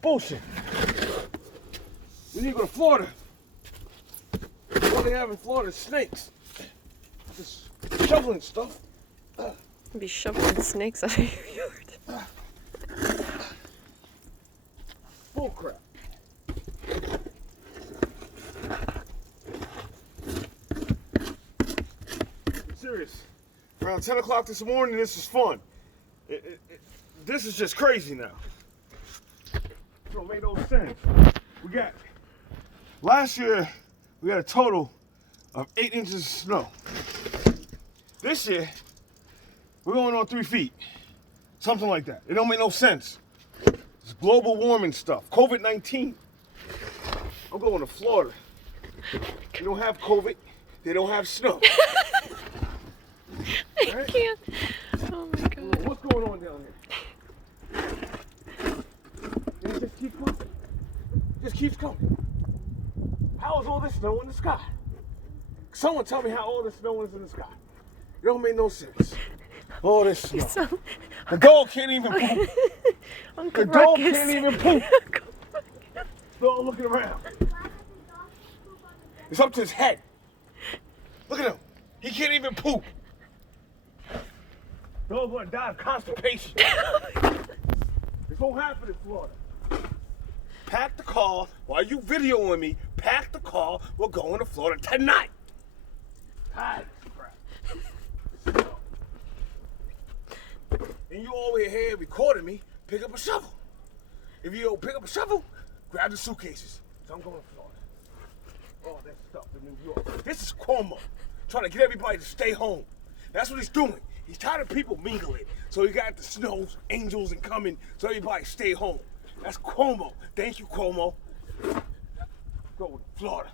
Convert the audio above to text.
bullshit. We need to go to Florida. All they have in Florida is snakes. Just shoveling stuff. Be shoveling snakes out of your yard. Bull crap. I'm serious. Around 10 o'clock this morning, this is fun. This is just crazy now. It don't make no sense. We got, last year, we had a total of 8 inches of snow. This year, we're going on 3 feet. Something like that. It don't make no sense. It's global warming stuff. COVID-19. I'm going to Florida. They don't have COVID. They don't have snow. I can't. Oh my god. What's going on down here? And it just keeps coming. Just keeps coming. How is all this snow in the sky? Someone tell me how all this snow is in the sky. It don't make no sense. All this snow. The dog can't even poop. Uncle The dog Ruckus. can't even poop. Dog looking around. It's up to his head. Look at him. He can't even poop. Dog's gonna die of constipation. This won't happen in Florida. Pack the car. While you videoing me, pack the car. We're going to Florida tonight. Tired of crap. And you over here recording me, pick up a shovel. If you don't pick up a shovel, grab the suitcases. So I'm going to Florida. All that stuff in New York. This is Cuomo, trying to get everybody to stay home. That's what he's doing. He's tired of people mingling. So he got the snows, angels, and coming, so everybody stay home. That's Cuomo. Thank you, Cuomo. Go to Florida.